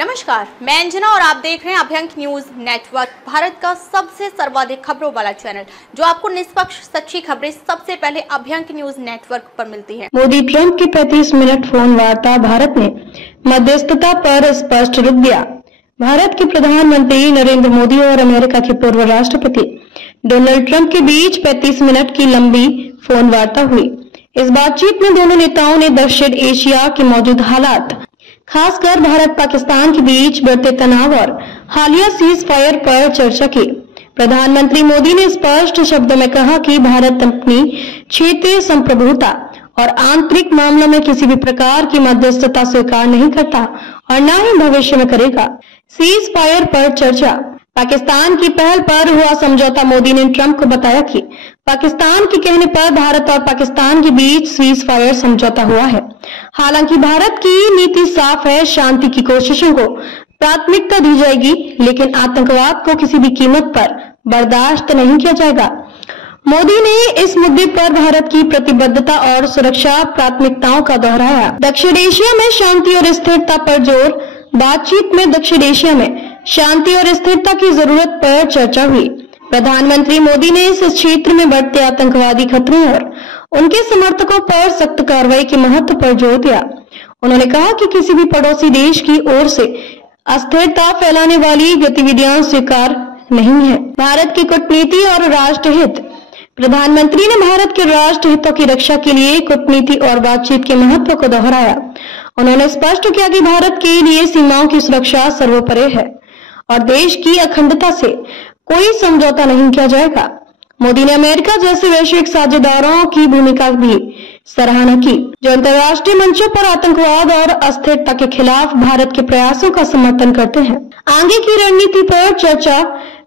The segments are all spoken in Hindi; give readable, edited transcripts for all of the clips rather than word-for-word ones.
नमस्कार, मैं अंजना और आप देख रहे हैं अभ्यंक न्यूज नेटवर्क, भारत का सबसे सर्वाधिक खबरों वाला चैनल, जो आपको निष्पक्ष सच्ची खबरें सबसे पहले अभ्यंक न्यूज नेटवर्क पर मिलती है। मोदी ट्रंप की 35 मिनट फोन वार्ता, भारत ने मध्यस्थता पर स्पष्ट रुख दिया। भारत के प्रधानमंत्री नरेंद्र मोदी और अमेरिका के पूर्व राष्ट्रपति डोनाल्ड ट्रंप के बीच 35 मिनट की लंबी फोन वार्ता हुई। इस बातचीत में दोनों नेताओं ने दक्षिण एशिया के मौजूद हालात, खासकर भारत पाकिस्तान के बीच बढ़ते तनाव और हालिया सीज फायर पर चर्चा की। प्रधानमंत्री मोदी ने स्पष्ट शब्दों में कहा कि भारत अपनी क्षेत्रीय संप्रभुता और आंतरिक मामलों में किसी भी प्रकार की मध्यस्थता स्वीकार नहीं करता और न ही भविष्य में करेगा। सीज फायर पर चर्चा। पाकिस्तान की पहल पर हुआ समझौता। मोदी ने ट्रंप को बताया कि पाकिस्तान के कहने पर भारत और पाकिस्तान के बीच सीज फायर समझौता हुआ है। हालांकि भारत की नीति साफ है, शांति की कोशिशों को प्राथमिकता दी जाएगी, लेकिन आतंकवाद को किसी भी कीमत पर बर्दाश्त नहीं किया जाएगा। मोदी ने इस मुद्दे पर भारत की प्रतिबद्धता और सुरक्षा प्राथमिकताओं का दोहराया। दक्षिण एशिया में शांति और स्थिरता पर जोर। बातचीत में दक्षिण एशिया में शांति और स्थिरता की जरूरत पर चर्चा हुई। प्रधानमंत्री मोदी ने इस क्षेत्र में बढ़ते आतंकवादी खतरों और उनके समर्थकों पर सख्त कार्रवाई के महत्व पर जोर दिया। उन्होंने कहा कि किसी भी पड़ोसी देश की ओर से अस्थिरता फैलाने वाली गतिविधियां स्वीकार नहीं है। भारत की कूटनीति और राष्ट्रहित। प्रधानमंत्री ने भारत के राष्ट्र हितों की रक्षा के लिए कूटनीति और बातचीत के महत्व को दोहराया। उन्होंने स्पष्ट किया कि भारत के लिए सीमाओं की सुरक्षा सर्वोपरि है और देश की अखंडता से कोई समझौता नहीं किया जाएगा। मोदी ने अमेरिका जैसे वैश्विक साझेदारों की भूमिका भी सराहना की, जो अंतर्राष्ट्रीय मंचों पर आतंकवाद और अस्थिरता के खिलाफ भारत के प्रयासों का समर्थन करते हैं। आगे की रणनीति पर चर्चा।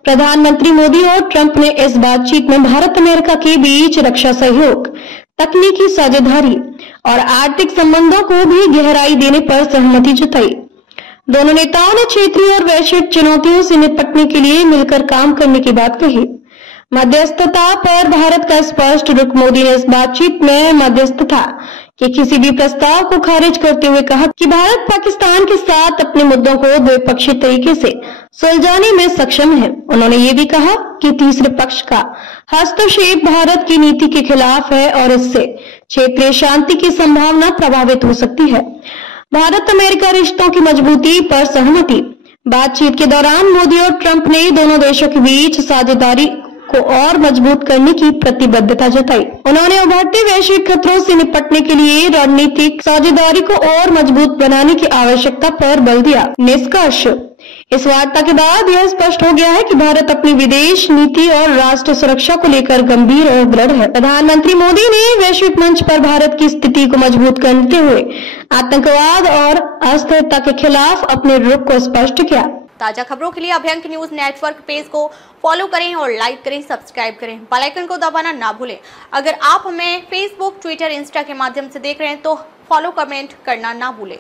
प्रधानमंत्री मोदी और ट्रंप ने इस बातचीत में भारत अमेरिका के बीच रक्षा सहयोग, तकनीकी साझेदारी और आर्थिक संबंधों को भी गहराई देने पर सहमति जताई। दोनों नेताओं ने क्षेत्रीय और वैश्विक चुनौतियों से निपटने के लिए मिलकर काम करने की बात कही। मध्यस्थता पर भारत का स्पष्ट रुख। मोदी ने इस बातचीत में मध्यस्थता के किसी भी प्रस्ताव को खारिज करते हुए कहा कि भारत पाकिस्तान के साथ अपने मुद्दों को द्विपक्षीय तरीके से सुलझाने में सक्षम है। उन्होंने ये भी कहा कि तीसरे पक्ष का हस्तक्षेप भारत की नीति के खिलाफ है और इससे क्षेत्रीय शांति की संभावना प्रभावित हो सकती है। भारत अमेरिका रिश्तों की मजबूती पर सहमति। बातचीत के दौरान मोदी और ट्रंप ने दोनों देशों के बीच साझेदारी को और मजबूत करने की प्रतिबद्धता जताई। उन्होंने उभरते वैश्विक खतरों से निपटने के लिए रणनीतिक साझेदारी को और मजबूत बनाने की आवश्यकता पर बल दिया। निष्कर्ष। इस वार्ता के बाद यह स्पष्ट हो गया है कि भारत अपनी विदेश नीति और राष्ट्र सुरक्षा को लेकर गंभीर और दृढ़ है। प्रधानमंत्री मोदी ने वैश्विक मंच पर भारत की स्थिति को मजबूत करते हुए आतंकवाद और अस्थिरता के खिलाफ अपने रुख को स्पष्ट किया। ताजा खबरों के लिए अभ्यंक न्यूज नेटवर्क पेज को फॉलो करें और लाइक करें, सब्सक्राइब करें, बेल आइकन को दबाना ना भूलें। अगर आप हमें फेसबुक, ट्विटर, इंस्टा के माध्यम से देख रहे हैं तो फॉलो, कमेंट करना ना भूलें।